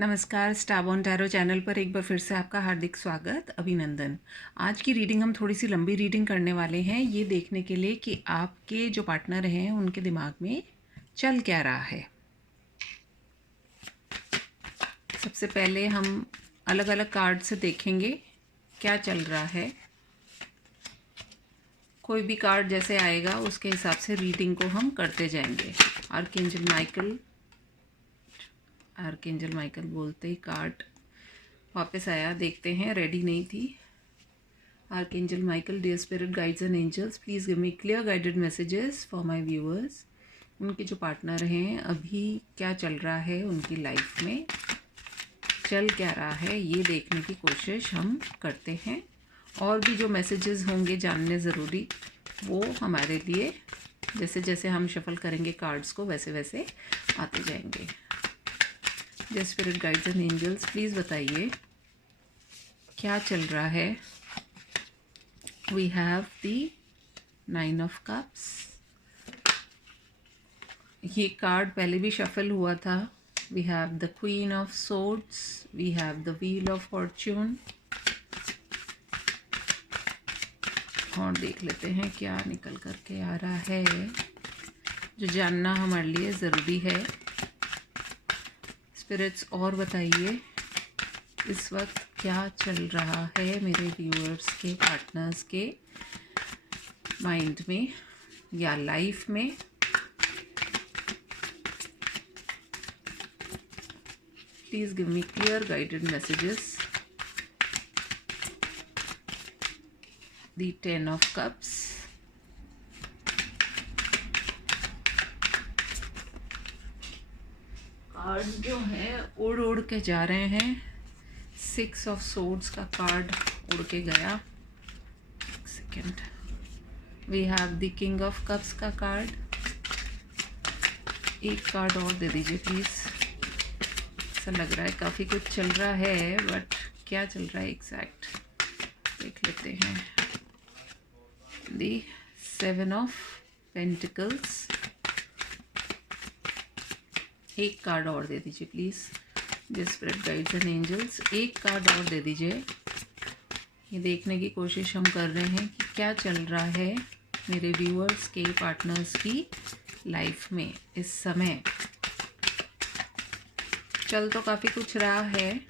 नमस्कार, स्टारबॉर्न tarot channel पर एक बार फिर से आपका हार्दिक स्वागत, अभिनंदन। आज की रीडिंग हम थोड़ी सी लंबी रीडिंग करने वाले हैं, ये देखने के लिए कि आपके जो पार्टनर हैं उनके दिमाग में चल क्या रहा है। सबसे पहले हम अलग अलग कार्ड से देखेंगे क्या चल रहा है। कोई भी कार्ड जैसे आएगा उसके हिसाब से रीडिंग को हम करते जाएंगे। आर्कएंजल माइकल बोलते ही कार्ड वापस आया, देखते हैं। रेडी नहीं थी। Archangel Michael, dear spirit guides and angels, please give me clear guided messages for my viewers. उनके जो पार्टनर हैं अभी क्या चल रहा है, उनकी लाइफ में चल क्या रहा है, ये देखने की कोशिश हम करते हैं। और भी जो मैसेजेस होंगे जानने ज़रूरी, वो हमारे लिए जैसे जैसे हम शफल करेंगे कार्ड्स को वैसे वैसे आते जाएंगे। Dear spirit guides and angels, please बताइए क्या चल रहा है। We have the 9 of cups. ये कार्ड पहले भी शफल हुआ था। We have the queen of swords, we have the wheel of fortune. और देख लेते हैं क्या निकल करके आ रहा है, जो जानना हमारे लिए ज़रूरी है। स्पिरिट्स और बताइए इस वक्त क्या चल रहा है मेरे व्यूअर्स के, पार्टनर्स के माइंड में या लाइफ में। Please give me clear guided messages. The 10 of cups, card जो है उड़ उड़ के जा रहे हैं। 6 ऑफ सोर्ड्स का कार्ड उड़ के गया। एक second. We have the king of cups का कार्ड। एक कार्ड और दे दीजिए प्लीज़। ऐसा लग रहा है काफ़ी कुछ चल रहा है, बट क्या चल रहा है एग्जैक्ट देख लेते हैं। The 7 of pentacles. एक कार्ड और दे दीजिए please. Dear spirit guides and angels, एक कार्ड और दे दीजिए। ये देखने की कोशिश हम कर रहे हैं कि क्या चल रहा है मेरे व्यूअर्स के, पार्टनर्स की लाइफ में इस समय। चल तो काफ़ी कुछ रहा है,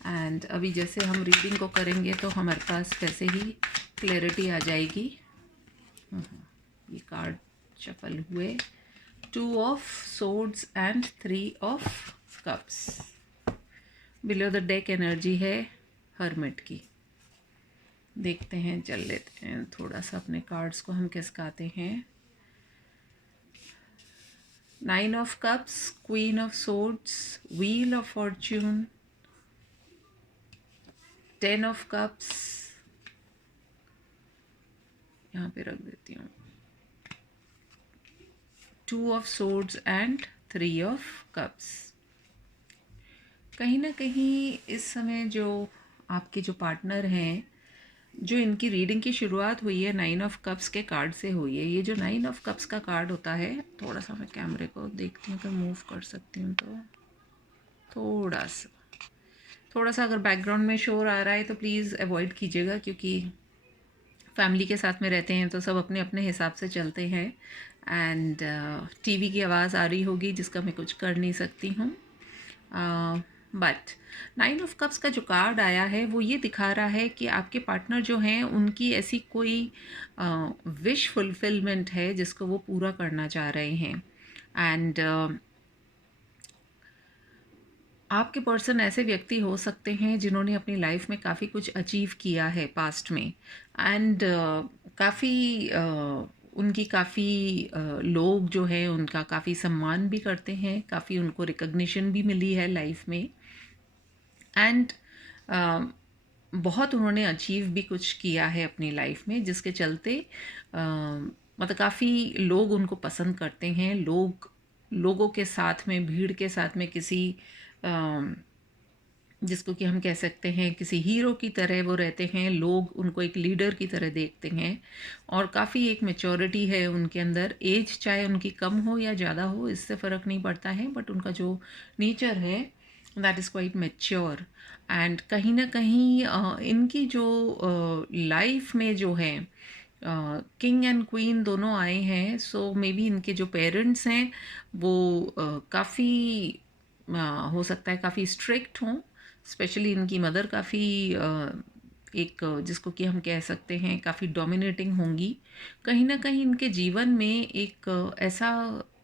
एंड अभी जैसे हम रीडिंग को करेंगे तो हमारे पास वैसे ही क्लैरिटी आ जाएगी। ये कार्ड शफल हुए। 2 of swords and 3 of cups. Below the deck energy है हर्मिट की। देखते हैं, चल लेते हैं थोड़ा सा अपने कार्ड्स को हम खिसकाते हैं। 9 of cups, queen of swords, wheel of Fortune, 10 of cups, यहाँ पे रख देती हूँ, 2 of swords and 3 of cups. कहीं ना कहीं इस समय जो आपके जो पार्टनर हैं, जो इनकी रीडिंग की शुरुआत हुई है 9 ऑफ कप्स के कार्ड से हुई है। ये जो 9 ऑफ कप्स का कार्ड होता है, थोड़ा सा मैं कैमरे को देखती हूँ तो मूव कर सकती हूँ, तो थोड़ा सा अगर बैकग्राउंड में शोर आ रहा है तो प्लीज़ अवॉइड कीजिएगा, क्योंकि फैमिली के साथ में रहते हैं तो सब अपने अपने हिसाब से चलते हैं। एंड टीवी की आवाज़ आ रही होगी जिसका मैं कुछ कर नहीं सकती हूँ। बट 9 ऑफ कप्स का जो कार्ड आया है वो ये दिखा रहा है कि आपके पार्टनर जो हैं उनकी ऐसी कोई विश फुलफिलमेंट है जिसको वो पूरा करना चाह रहे हैं। एंड आपके पर्सन ऐसे व्यक्ति हो सकते हैं जिन्होंने अपनी लाइफ में काफ़ी कुछ अचीव किया है पास्ट में। एंड काफ़ी उनकी काफ़ी लोग जो है उनका काफ़ी सम्मान भी करते हैं, काफ़ी उनको रिकग्निशन भी मिली है लाइफ में। एंड बहुत उन्होंने अचीव भी कुछ किया है अपनी लाइफ में, जिसके चलते मतलब काफ़ी लोग उनको पसंद करते हैं। लोगों के साथ में, भीड़ के साथ में किसी जिसको कि हम कह सकते हैं किसी हीरो की तरह वो रहते हैं। लोग उनको एक लीडर की तरह देखते हैं और काफ़ी एक मैच्योरिटी है उनके अंदर। एज चाहे उनकी कम हो या ज़्यादा हो, इससे फ़र्क नहीं पड़ता है, बट उनका जो नेचर है that is quite mature. And कहीं ना कहीं इनकी जो लाइफ में जो है किंग एंड क्वीन दोनों आए हैं, सो मे बी इनके जो पेरेंट्स हैं वो काफ़ी हो सकता है काफ़ी स्ट्रिक्ट हों। स्पेशली इनकी मदर काफ़ी एक जिसको कि हम कह सकते हैं काफ़ी डोमिनेटिंग होंगी। कहीं ना कहीं इनके जीवन में एक ऐसा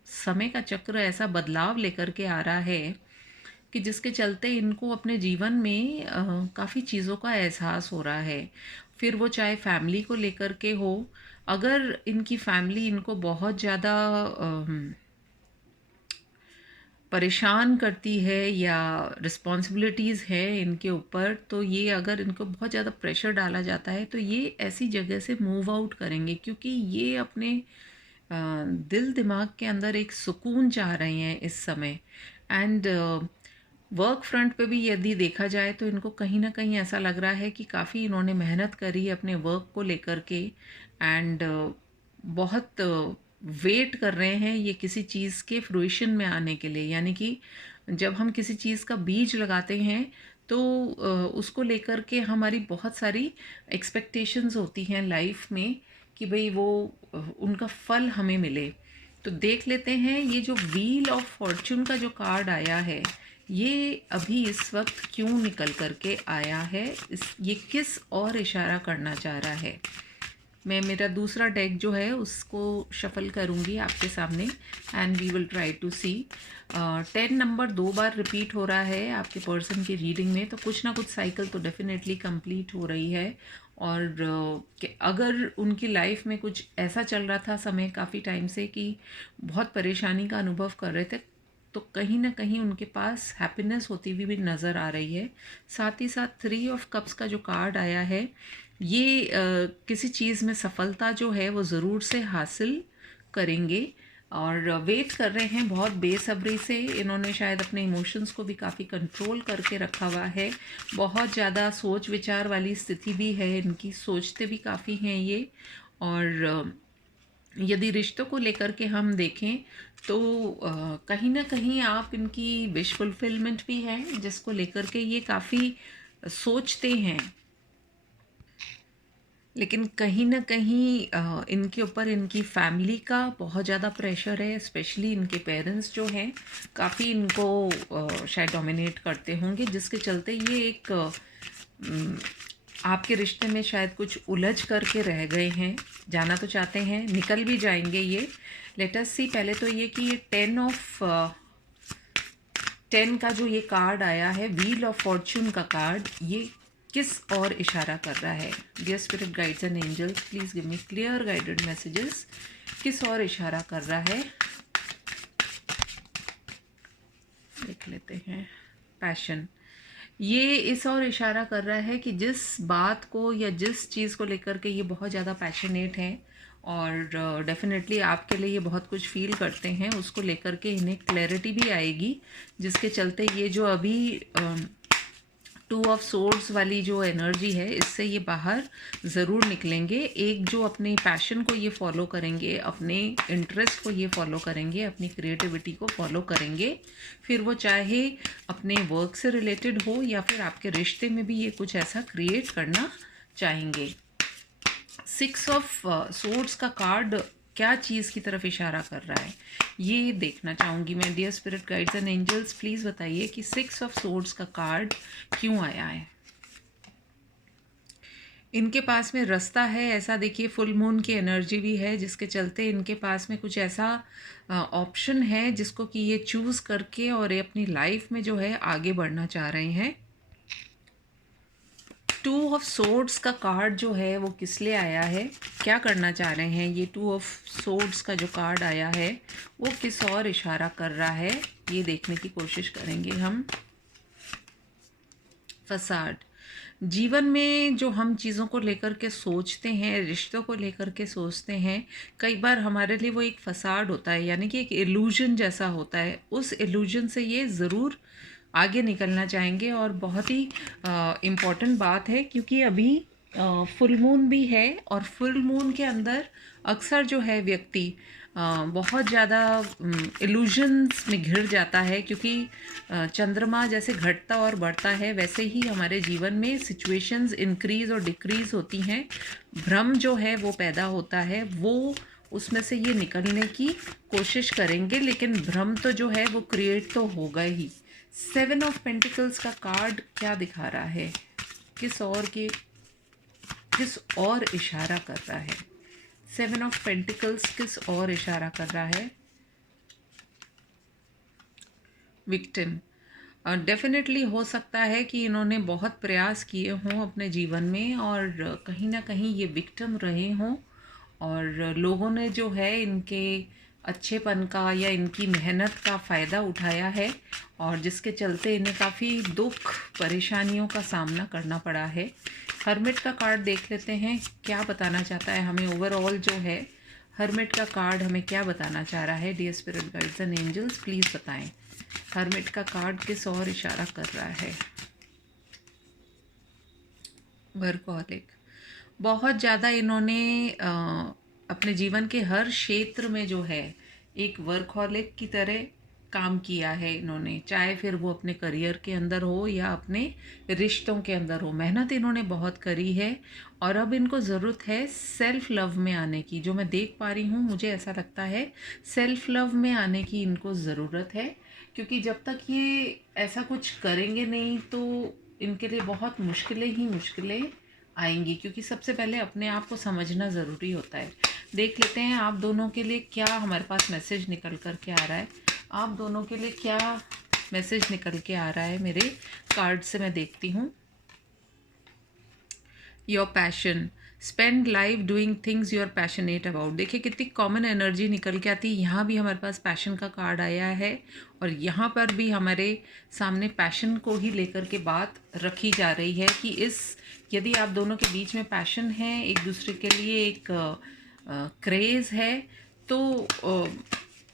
समय का चक्र, ऐसा बदलाव लेकर के आ रहा है कि जिसके चलते इनको अपने जीवन में काफ़ी चीज़ों का एहसास हो रहा है। फिर वो चाहे फैमिली को लेकर के हो, अगर इनकी फैमिली इनको बहुत ज़्यादा परेशान करती है या रिस्पॉन्सिबिलिटीज़ है इनके ऊपर, तो ये अगर इनको बहुत ज़्यादा प्रेशर डाला जाता है तो ये ऐसी जगह से मूव आउट करेंगे, क्योंकि ये अपने दिल दिमाग के अंदर एक सुकून चाह रहे हैं इस समय। एंड वर्क फ्रंट पे भी यदि देखा जाए तो इनको कहीं ना कहीं ऐसा लग रहा है कि काफ़ी इन्होंने मेहनत करी अपने वर्क को लेकर के। एंड बहुत वेट कर रहे हैं ये किसी चीज़ के फ्रूइशन में आने के लिए। यानी कि जब हम किसी चीज़ का बीज लगाते हैं तो उसको लेकर के हमारी बहुत सारी एक्सपेक्टेशंस होती हैं लाइफ में कि भाई वो उनका फल हमें मिले। तो देख लेते हैं ये जो व्हील ऑफ फॉर्च्यून का जो कार्ड आया है, ये अभी इस वक्त क्यों निकल करके आया है, ये किस और इशारा करना चाह रहा है। मैं मेरा दूसरा डेक जो है उसको शफल करूँगी आपके सामने and we will try to see. 10 number 2 बार रिपीट हो रहा है आपके पर्सन की रीडिंग में, तो कुछ ना कुछ साइकिल तो डेफिनेटली कंप्लीट हो रही है। और अगर उनकी लाइफ में कुछ ऐसा चल रहा था समय काफ़ी टाइम से कि बहुत परेशानी का अनुभव कर रहे थे, तो कहीं ना कहीं उनके पास हैप्पीनेस होती हुई भी नज़र आ रही है। साथ ही साथ 3 ऑफ कप्स का जो कार्ड आया है, ये किसी चीज़ में सफलता जो है वो ज़रूर से हासिल करेंगे और वेट कर रहे हैं बहुत बेसब्री से। इन्होंने शायद अपने इमोशंस को भी काफ़ी कंट्रोल करके रखा हुआ है। बहुत ज़्यादा सोच विचार वाली स्थिति भी है इनकी, सोचते भी काफ़ी हैं ये। और यदि रिश्तों को लेकर के हम देखें तो कहीं ना कहीं आप इनकी विश फुलफिलमेंट भी है जिसको लेकर के ये काफ़ी सोचते हैं। लेकिन कहीं न कहीं इनके ऊपर इनकी फैमिली का बहुत ज़्यादा प्रेशर है। स्पेशली इनके पेरेंट्स जो हैं काफ़ी इनको शायद डोमिनेट करते होंगे, जिसके चलते ये एक आपके रिश्ते में शायद कुछ उलझ करके रह गए हैं। जाना तो चाहते हैं, निकल भी जाएंगे ये। लेट अस सी पहले तो ये कि ये 10 का जो ये कार्ड आया है, व्हील ऑफ फॉर्च्यून का कार्ड, ये किस और इशारा कर रहा है। Dear spirit guides and angels, please give me clear guided messages. किस और इशारा कर रहा है, देख लेते हैं। पैशन, ये इस और इशारा कर रहा है कि जिस बात को या जिस चीज़ को लेकर के ये बहुत ज़्यादा पैशनेट हैं और डेफिनेटली आपके लिए ये बहुत कुछ फील करते हैं, उसको लेकर के इन्हें क्लैरिटी भी आएगी, जिसके चलते ये जो अभी 2 ऑफ सोर्ड्स वाली जो एनर्जी है इससे ये बाहर ज़रूर निकलेंगे। एक जो अपने पैशन को ये फॉलो करेंगे, अपने इंटरेस्ट को ये फॉलो करेंगे, अपनी क्रिएटिविटी को फॉलो करेंगे, फिर वो चाहे अपने वर्क से रिलेटेड हो या फिर आपके रिश्ते में भी ये कुछ ऐसा क्रिएट करना चाहेंगे। 6 ऑफ सोर्ड्स का कार्ड क्या चीज़ की तरफ इशारा कर रहा है, ये देखना चाहूँगी मैं। Dear spirit guides and angels, please बताइए कि 6 ऑफ सोर्ड्स का कार्ड क्यों आया है। इनके पास में रास्ता है ऐसा, देखिए फुल मून की एनर्जी भी है, जिसके चलते इनके पास में कुछ ऐसा ऑप्शन है जिसको कि ये चूज़ करके और ये अपनी लाइफ में जो है आगे बढ़ना चाह रहे हैं। 2 ऑफ सोर्ड्स का कार्ड जो है वो किस लिए आया है, क्या करना चाह रहे हैं। ये 2 ऑफ सोर्ड्स का जो कार्ड आया है वो किस और इशारा कर रहा है, ये देखने की कोशिश करेंगे हम। फसाड, जीवन में जो हम चीज़ों को लेकर के सोचते हैं, रिश्तों को लेकर के सोचते हैं, कई बार हमारे लिए वो एक फसाड होता है, यानी कि एक इल्यूजन जैसा होता है। उस इल्यूजन से ये ज़रूर आगे निकलना चाहेंगे। और बहुत ही इम्पॉर्टेंट बात है, क्योंकि अभी फुल मून भी है और फुल मून के अंदर अक्सर जो है व्यक्ति बहुत ज़्यादा इल्यूजन्स में घिर जाता है, क्योंकि चंद्रमा जैसे घटता और बढ़ता है वैसे ही हमारे जीवन में सिचुएशंस इंक्रीज़ और डिक्रीज़ होती हैं। भ्रम जो है वो पैदा होता है, वो उसमें से ये निकलने की कोशिश करेंगे, लेकिन भ्रम तो जो है वो क्रिएट तो होगा ही। 7 ऑफ पेंटिकल्स का कार्ड क्या दिखा रहा है, किस और इशारा कर रहा है? 7 ऑफ पेंटिकल्स किस और इशारा कर रहा है? विक्टिम। डेफिनेटली हो सकता है कि इन्होंने बहुत प्रयास किए हों अपने जीवन में और कहीं ना कहीं ये विक्टिम रहे हों, और लोगों ने जो है इनके अच्छेपन का या इनकी मेहनत का फ़ायदा उठाया है, और जिसके चलते इन्हें काफ़ी दुख परेशानियों का सामना करना पड़ा है। हर्मिट का कार्ड देख लेते हैं, क्या बताना चाहता है हमें ओवरऑल जो है। हर्मिट का कार्ड हमें क्या बताना चाह रहा है? Dear spirit guides and angels please बताएं, हर्मिट का कार्ड किस और इशारा कर रहा है? वर्कहॉलिक। बहुत ज़्यादा इन्होंने अपने जीवन के हर क्षेत्र में जो है एक वर्कहॉलिक की तरह काम किया है इन्होंने, चाहे फिर वो अपने करियर के अंदर हो या अपने रिश्तों के अंदर हो। मेहनत इन्होंने बहुत करी है और अब इनको ज़रूरत है सेल्फ लव में आने की। जो मैं देख पा रही हूँ, मुझे ऐसा लगता है सेल्फ लव में आने की इनको ज़रूरत है, क्योंकि जब तक ये ऐसा कुछ करेंगे नहीं तो इनके लिए बहुत मुश्किलें आएंगी, क्योंकि सबसे पहले अपने आप को समझना ज़रूरी होता है। देख लेते हैं आप दोनों के लिए क्या हमारे पास मैसेज निकल कर के आ रहा है। आप दोनों के लिए क्या मैसेज निकल के आ रहा है मेरे कार्ड से, मैं देखती हूँ। Your passion, spend life doing things you are passionate about. देखिए कितनी कॉमन एनर्जी निकल के आती है। यहाँ भी हमारे पास पैशन का कार्ड आया है और यहाँ पर भी हमारे सामने पैशन को ही लेकर के बात रखी जा रही है कि यदि आप दोनों के बीच में पैशन है, एक दूसरे के लिए एक क्रेज़ है, तो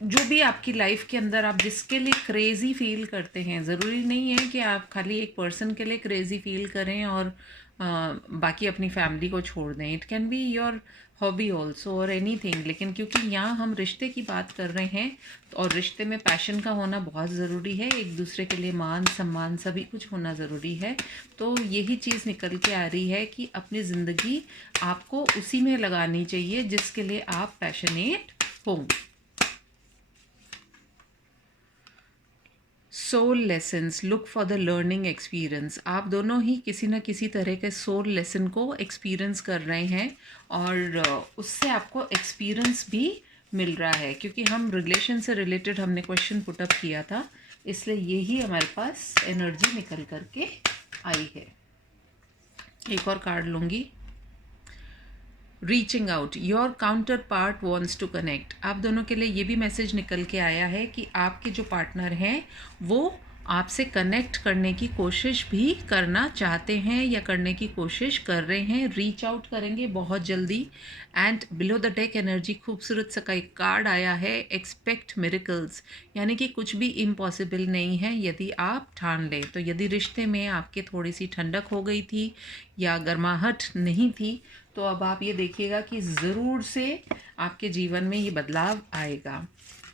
जो भी आपकी लाइफ के अंदर आप जिसके लिए क्रेज़ी फील करते हैं, ज़रूरी नहीं है कि आप खाली एक पर्सन के लिए क्रेज़ी फील करें और बाकी अपनी फैमिली को छोड़ दें। It can be your hobby also और एनीथिंग। लेकिन क्योंकि यहाँ हम रिश्ते की बात कर रहे हैं और रिश्ते में पैशन का होना बहुत ज़रूरी है, एक दूसरे के लिए मान सम्मान सभी कुछ होना ज़रूरी है। तो यही चीज़ निकल के आ रही है कि अपनी ज़िंदगी आपको उसी में लगानी चाहिए जिसके लिए आप पैशनेट हों। Soul lessons, look for the learning experience. आप दोनों ही किसी न किसी तरह के सोल लेसन को एक्सपीरियंस कर रहे हैं और उससे आपको एक्सपीरियंस भी मिल रहा है, क्योंकि हम रिलेशन से रिलेटेड हमने क्वेश्चन पुटअप किया था, इसलिए यही हमारे पास एनर्जी निकल करके आई है। एक और कार्ड लूँगी। Reaching out, your counterpart wants to connect. आप दोनों के लिए ये भी मैसेज निकल के आया है कि आपके जो पार्टनर हैं वो आपसे कनेक्ट करने की कोशिश भी करना चाहते हैं या करने की कोशिश कर रहे हैं, रीच आउट करेंगे बहुत जल्दी। And below the deck energy खूबसूरत सा एक कार्ड आया है, एक्सपेक्ट मिरेकल्स, यानी कि कुछ भी इम्पॉसिबल नहीं है यदि आप ठान लें। तो यदि रिश्ते में आपके थोड़ी सी ठंडक हो गई थी या गर्माहट नहीं थी, तो अब आप ये देखिएगा कि ज़रूर से आपके जीवन में ये बदलाव आएगा।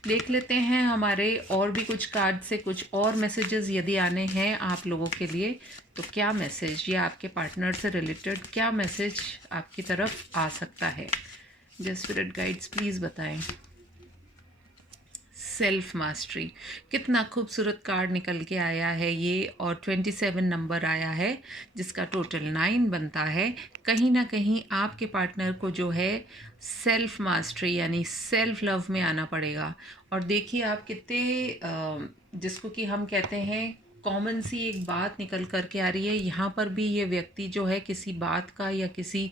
देख लेते हैं हमारे और भी कुछ कार्ड से कुछ और मैसेजेस यदि आने हैं आप लोगों के लिए, तो क्या मैसेज या आपके पार्टनर से रिलेटेड क्या मैसेज आपकी तरफ आ सकता है। जस्ट स्पिरिट गाइड्स प्लीज़ बताएं। सेल्फ मास्टरी, कितना खूबसूरत कार्ड निकल के आया है ये, और 27 नंबर आया है जिसका टोटल 9 बनता है। कहीं ना कहीं आपके पार्टनर को जो है सेल्फ मास्टरी यानी सेल्फ लव में आना पड़ेगा। और देखिए आप कितने जिसको कि हम कहते हैं कॉमन सी एक बात निकल कर के आ रही है। यहाँ पर भी ये व्यक्ति जो है किसी बात का या किसी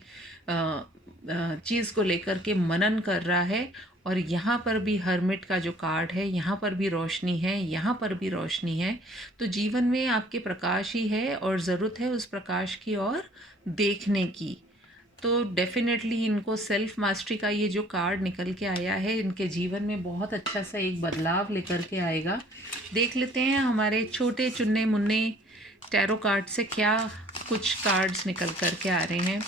चीज़ को लेकर के मनन कर रहा है, और यहाँ पर भी हर्मिट का जो कार्ड है, यहाँ पर भी रोशनी है, यहाँ पर भी रोशनी है। तो जीवन में आपके प्रकाश ही है और ज़रूरत है उस प्रकाश की ओर देखने की। तो डेफिनेटली इनको सेल्फ मास्टरी का ये जो कार्ड निकल के आया है इनके जीवन में बहुत अच्छा सा एक बदलाव लेकर के आएगा। देख लेते हैं हमारे छोटे चुन्ने मुन्ने टैरो कार्ड से क्या कुछ कार्ड्स निकल कर के आ रहे हैं।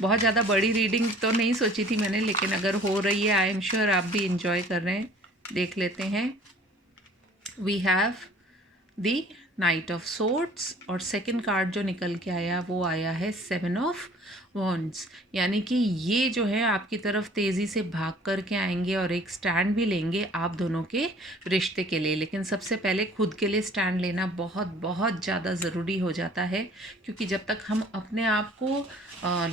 बहुत ज़्यादा बड़ी रीडिंग तो नहीं सोची थी मैंने, लेकिन अगर हो रही है आई एम श्योर आप भी इंजॉय कर रहे हैं। देख लेते हैं। We have the knight of swords और सेकंड कार्ड जो निकल के आया वो आया है 7 ऑफ वॉन्ड्स, यानी कि ये जो है आपकी तरफ तेज़ी से भाग कर के आएंगे और एक स्टैंड भी लेंगे आप दोनों के रिश्ते के लिए। लेकिन सबसे पहले खुद के लिए स्टैंड लेना बहुत बहुत ज़्यादा ज़रूरी हो जाता है, क्योंकि जब तक हम अपने आप को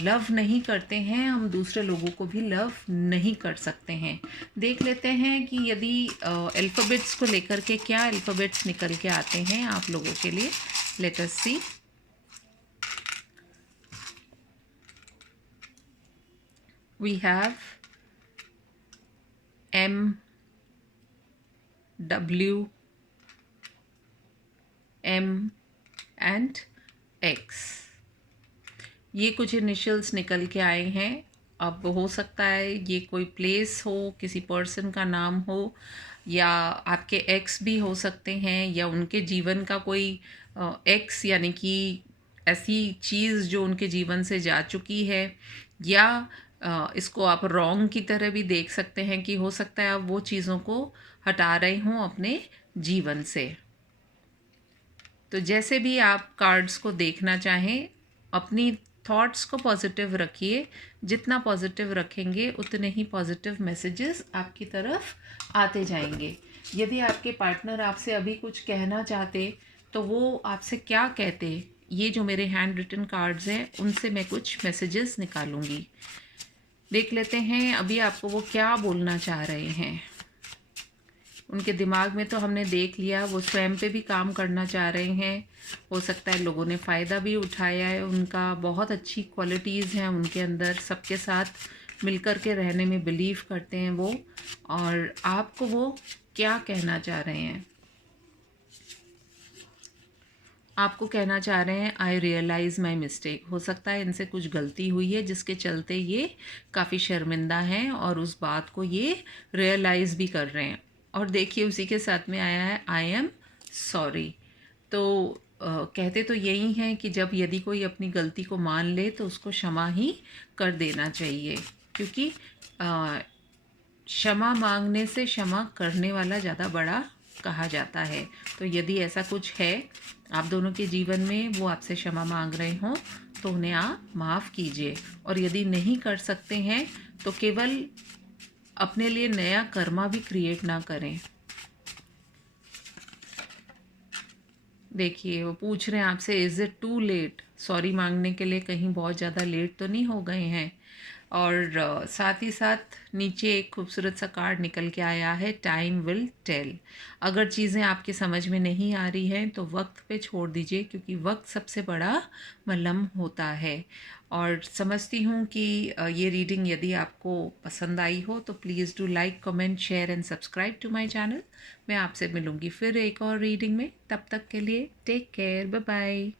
लव नहीं करते हैं हम दूसरे लोगों को भी लव नहीं कर सकते हैं। देख लेते हैं कि यदि अल्फ़ाबेट्स को लेकर के क्या अल्फ़ाबेट्स निकल के आते हैं आप लोगों के लिए। Let us see. We have M, W, M and X। ये कुछ इनिशियल्स निकल के आए हैं। अब हो सकता है ये कोई प्लेस हो, किसी पर्सन का नाम हो, या आपके एक्स भी हो सकते हैं, या उनके जीवन का कोई एक्स यानी कि ऐसी चीज़ जो उनके जीवन से जा चुकी है, या इसको आप रॉन्ग की तरह भी देख सकते हैं कि हो सकता है आप वो चीज़ों को हटा रहे हों अपने जीवन से। तो जैसे भी आप कार्ड्स को देखना चाहें, अपनी थॉट्स को पॉजिटिव रखिए। जितना पॉजिटिव रखेंगे उतने ही पॉजिटिव मैसेजेस आपकी तरफ आते जाएंगे। यदि आपके पार्टनर आपसे अभी कुछ कहना चाहते तो वो आपसे क्या कहते, ये जो मेरे हैंड रिटन कार्ड्स हैं उनसे मैं कुछ मैसेजेस निकालूंगी। देख लेते हैं अभी आपको वो क्या बोलना चाह रहे हैं। उनके दिमाग में तो हमने देख लिया, वो स्वयं पे भी काम करना चाह रहे हैं। हो सकता है लोगों ने फ़ायदा भी उठाया है उनका, बहुत अच्छी क्वालिटीज़ हैं उनके अंदर, सबके साथ मिलकर के रहने में बिलीव करते हैं वो। और आपको वो क्या कहना चाह रहे हैं? आपको कहना चाह रहे हैं आई रियलाइज़ माई मिस्टेक। हो सकता है इनसे कुछ गलती हुई है जिसके चलते ये काफ़ी शर्मिंदा हैं और उस बात को ये रियलाइज़ भी कर रहे हैं। और देखिए उसी के साथ में आया है आई एम सॉरी। तो कहते तो यही हैं कि जब यदि कोई अपनी गलती को मान ले तो उसको क्षमा ही कर देना चाहिए, क्योंकि क्षमा मांगने से क्षमा करने वाला ज़्यादा बड़ा कहा जाता है। तो यदि ऐसा कुछ है आप दोनों के जीवन में, वो आपसे क्षमा मांग रहे हों, तो उन्हें आप माफ़ कीजिए। और यदि नहीं कर सकते हैं तो केवल अपने लिए नया कर्मा भी क्रिएट ना करें। देखिए वो पूछ रहे हैं आपसे is it too late, sorry मांगने के लिए कहीं बहुत ज़्यादा लेट तो नहीं हो गए हैं। और साथ ही साथ नीचे एक खूबसूरत सा कार्ड निकल के आया है टाइम विल टेल। अगर चीज़ें आपकी समझ में नहीं आ रही हैं तो वक्त पे छोड़ दीजिए, क्योंकि वक्त सबसे बड़ा मलहम होता है। और समझती हूँ कि ये रीडिंग यदि आपको पसंद आई हो तो please do like comment share and subscribe to my channel. मैं आपसे मिलूँगी फिर एक और रीडिंग में, तब तक के लिए टेक केयर, बाय बाय।